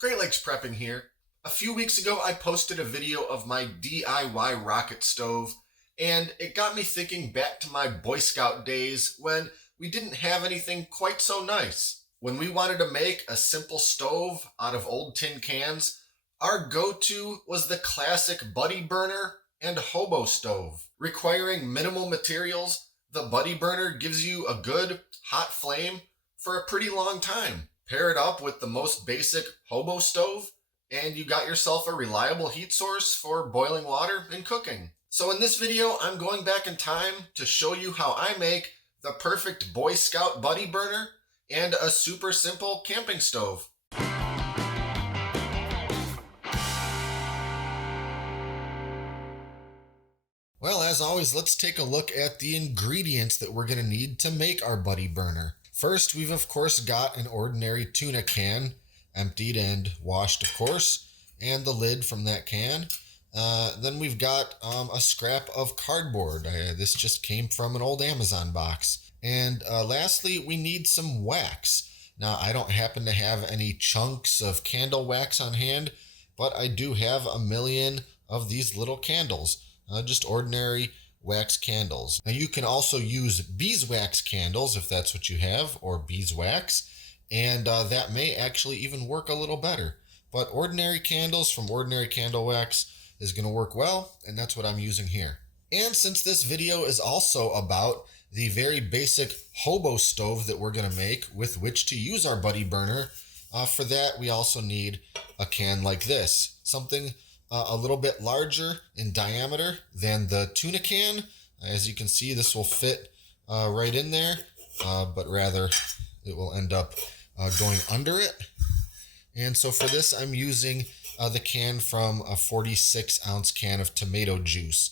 Great Lakes Prepping here. A few weeks ago, I posted a video of my DIY rocket stove, and it got me thinking back to my Boy Scout days when we didn't have anything quite so nice. When we wanted to make a simple stove out of old tin cans, our go-to was the classic Buddy Burner and Hobo Stove. Requiring minimal materials, the Buddy Burner gives you a good, hot flame for a pretty long time. Pair it up with the most basic Hobo Stove, and you got yourself a reliable heat source for boiling water and cooking. So in this video, I'm going back in time to show you how I make the perfect Boy Scout Buddy Burner and a super simple camping stove. Well, as always, let's take a look at the ingredients that we're going to need to make our Buddy Burner. First, we've of course got an ordinary tuna can, emptied and washed of course, and the lid from that can. Then we've got a scrap of cardboard. This just came from an old Amazon box. And lastly, we need some wax. Now, I don't happen to have any chunks of candle wax on hand, but I do have a million of these little candles, just ordinary wax candles. Now, you can also use beeswax candles if that's what you have, or beeswax, and that may actually even work a little better. But ordinary candles from ordinary candle wax is going to work well, and that's what I'm using here. And since this video is also about the very basic Hobo Stove that we're going to make with which to use our Buddy Burner, for that we also need a can like this, something a little bit larger in diameter than the tuna can. As you can see, this will fit right in there, but rather it will end up going under it. And so for this, I'm using the can from a 46-ounce can of tomato juice.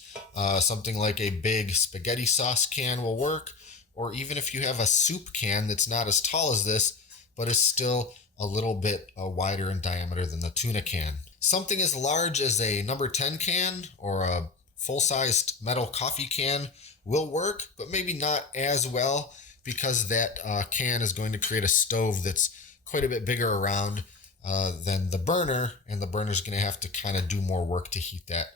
Something like a big spaghetti sauce can will work, or even if you have a soup can that's not as tall as this, but is still a little bit wider in diameter than the tuna can. Something as large as a number 10 can or a full-sized metal coffee can will work, but maybe not as well, because that can is going to create a stove that's quite a bit bigger around than the burner, and the burner is going to have to kind of do more work to heat that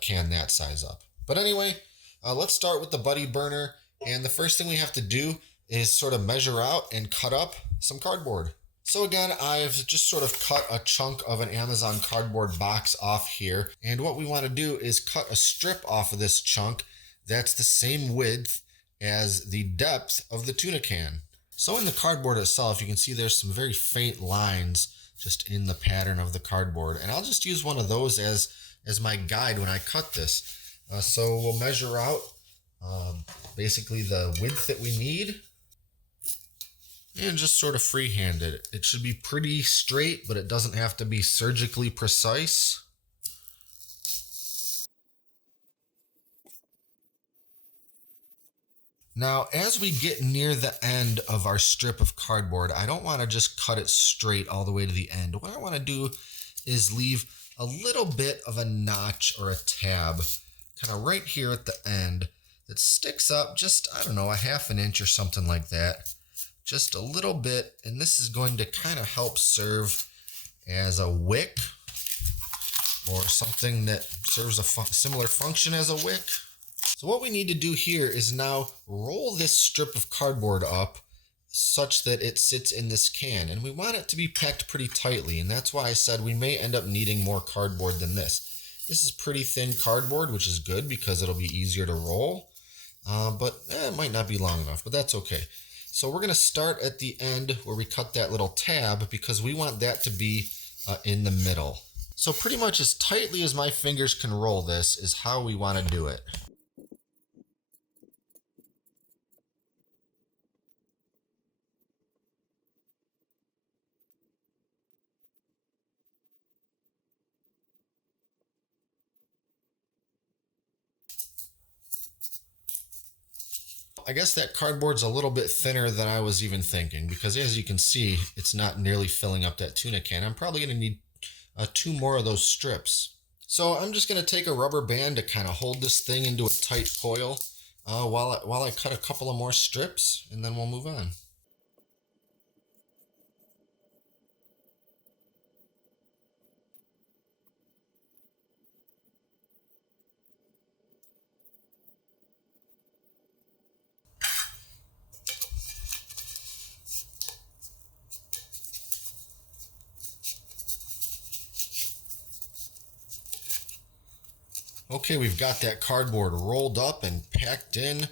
can that size up. But anyway, let's start with the Buddy Burner, and the first thing we have to do is sort of measure out and cut up some cardboard. So again, I've just sort of cut a chunk of an Amazon cardboard box off here. And what we want to do is cut a strip off of this chunk that's the same width as the depth of the tuna can. So in the cardboard itself, you can see there's some very faint lines just in the pattern of the cardboard. And I'll just use one of those as my guide when I cut this. So we'll measure out basically the width that we need, and just sort of freehand it. It should be pretty straight, but it doesn't have to be surgically precise. Now, as we get near the end of our strip of cardboard, I don't want to just cut it straight all the way to the end. What I want to do is leave a little bit of a notch or a tab, kind of right here at the end, that sticks up just, I don't know, a half an inch or something like that. Just a little bit, and this is going to kind of help serve as a wick or something that serves a similar function as a wick. So what we need to do here is now roll this strip of cardboard up such that it sits in this can, and we want it to be packed pretty tightly, and that's why I said we may end up needing more cardboard than this. This is pretty thin cardboard, which is good because it'll be easier to roll, but it might not be long enough, but that's okay. So we're going to start at the end where we cut that little tab, because we want that to be in the middle. So pretty much as tightly as my fingers can roll this is how we want to do it. I guess that cardboard's a little bit thinner than I was even thinking, because as you can see, it's not nearly filling up that tuna can. I'm probably going to need 2 more of those strips. So I'm just going to take a rubber band to kind of hold this thing into a tight coil while I cut a couple of more strips, and then we'll move on. Okay, we've got that cardboard rolled up and packed in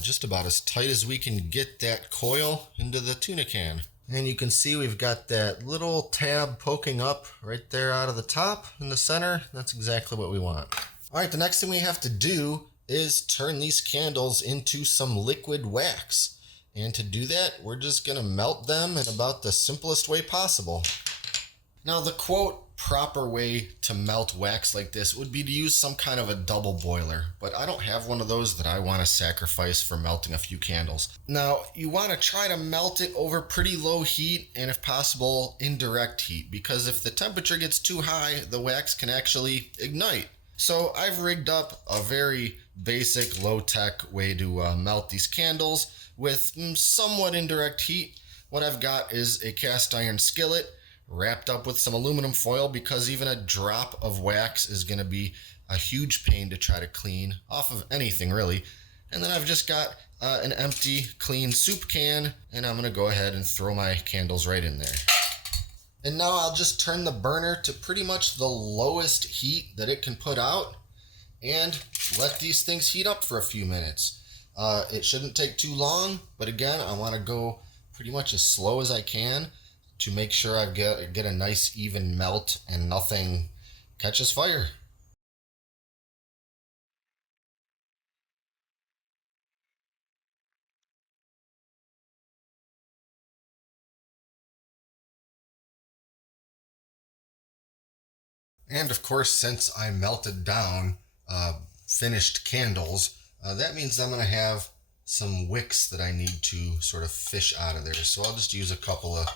just about as tight as we can get that coil into the tuna can. And you can see we've got that little tab poking up right there out of the top in the center. That's exactly what we want. All right, the next thing we have to do is turn these candles into some liquid wax. And to do that, we're just gonna melt them in about the simplest way possible. Now, the quote proper way to melt wax like this would be to use some kind of a double boiler, but I don't have one of those that I want to sacrifice for melting a few candles. Now, you want to try to melt it over pretty low heat and if possible indirect heat, because if the temperature gets too high, the wax can actually ignite. So I've rigged up a very basic low-tech way to melt these candles with somewhat indirect heat. What I've got is a cast iron skillet wrapped up with some aluminum foil, because even a drop of wax is going to be a huge pain to try to clean off of anything really. And then I've just got an empty clean soup can, and I'm going to go ahead and throw my candles right in there. And now I'll just turn the burner to pretty much the lowest heat that it can put out and let these things heat up for a few minutes. It shouldn't take too long, but again, I want to go pretty much as slow as I can to make sure I get a nice even melt and nothing catches fire. And of course, since I melted down finished candles, that means I'm going to have some wicks that I need to sort of fish out of there. So I'll just use a couple of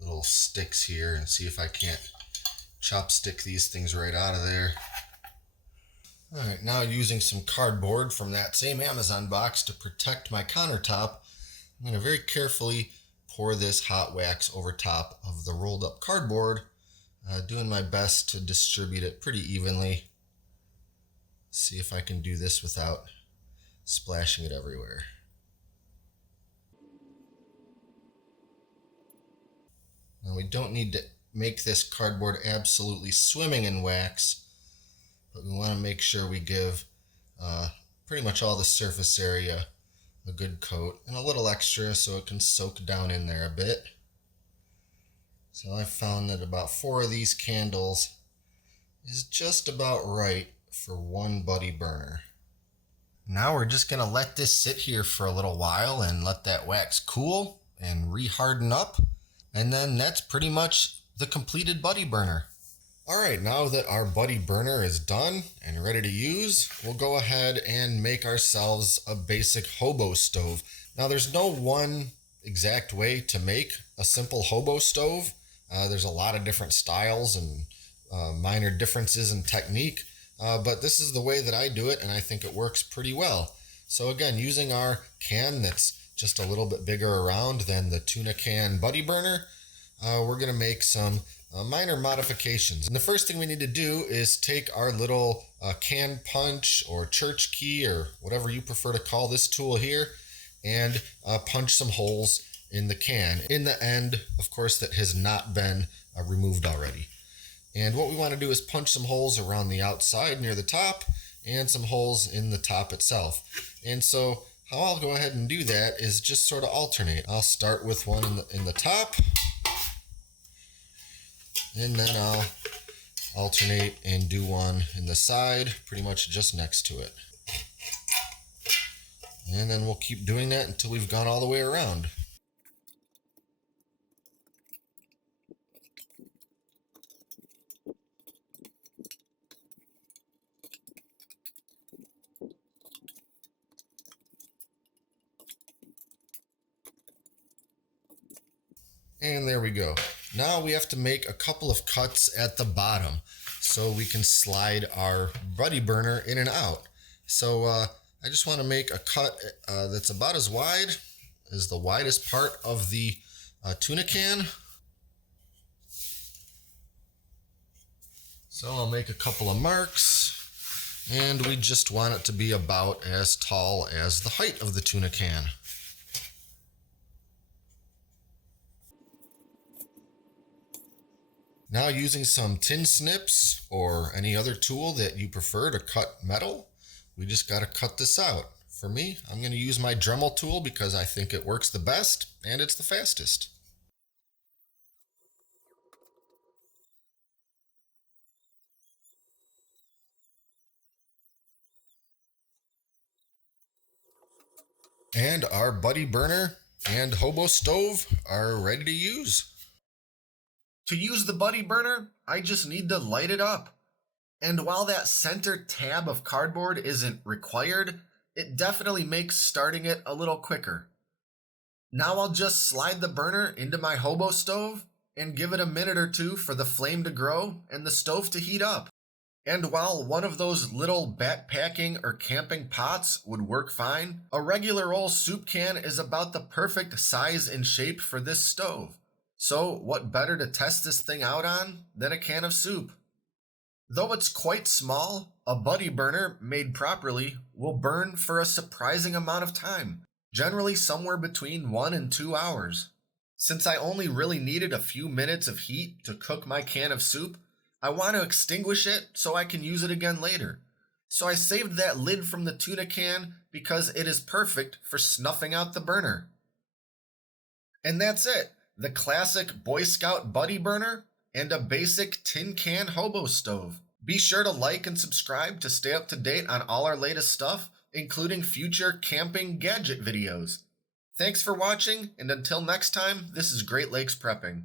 little sticks here and see if I can't chopstick these things right out of there. All right, now using some cardboard from that same Amazon box to protect my countertop, I'm going to very carefully pour this hot wax over top of the rolled up cardboard, doing my best to distribute it pretty evenly. See if I can do this without splashing it everywhere. Now we don't need to make this cardboard absolutely swimming in wax, but we want to make sure we give pretty much all the surface area a good coat and a little extra so it can soak down in there a bit. So I found that about 4 of these candles is just about right for one buddy burner. Now we're just going to let this sit here for a little while and let that wax cool and re-harden up. And then that's pretty much the completed buddy burner. All right, now that our buddy burner is done and ready to use, we'll go ahead and make ourselves a basic hobo stove. Now there's no one exact way to make a simple hobo stove. There's a lot of different styles and minor differences in technique, but this is the way that I do it, and I think it works pretty well. So again, using our can that's just a little bit bigger around than the tuna can buddy burner, we're going to make some minor modifications. And the first thing we need to do is take our little can punch or church key or whatever you prefer to call this tool here and punch some holes in the can, in the end, of course, that has not been removed already. And what we want to do is punch some holes around the outside near the top and some holes in the top itself. And so how I'll go ahead and do that is just sort of alternate. I'll start with one in the top, and then I'll alternate and do one in the side, pretty much just next to it. And then we'll keep doing that until we've gone all the way around. And there we go. Now we have to make a couple of cuts at the bottom so we can slide our buddy burner in and out. So I just want to make a cut that's about as wide as the widest part of the tuna can. So I'll make a couple of marks, and we just want it to be about as tall as the height of the tuna can. Now, using some tin snips or any other tool that you prefer to cut metal, we just got to cut this out. For me, I'm going to use my Dremel tool because I think it works the best and it's the fastest. And our buddy burner and hobo stove are ready to use. To use the buddy burner, I just need to light it up. And while that center tab of cardboard isn't required, it definitely makes starting it a little quicker. Now I'll just slide the burner into my hobo stove and give it a minute or two for the flame to grow and the stove to heat up. And while one of those little backpacking or camping pots would work fine, a regular old soup can is about the perfect size and shape for this stove. So what better to test this thing out on than a can of soup? Though it's quite small, a buddy burner made properly will burn for a surprising amount of time, generally somewhere between 1 and 2 hours. Since I only really needed a few minutes of heat to cook my can of soup, I want to extinguish it so I can use it again later. So I saved that lid from the tuna can because it is perfect for snuffing out the burner. And that's it, the classic Boy Scout buddy burner and a basic tin can hobo stove. Be sure to like and subscribe to stay up to date on all our latest stuff, including future camping gadget videos. Thanks for watching, and until next time, this is Great Lakes Prepping.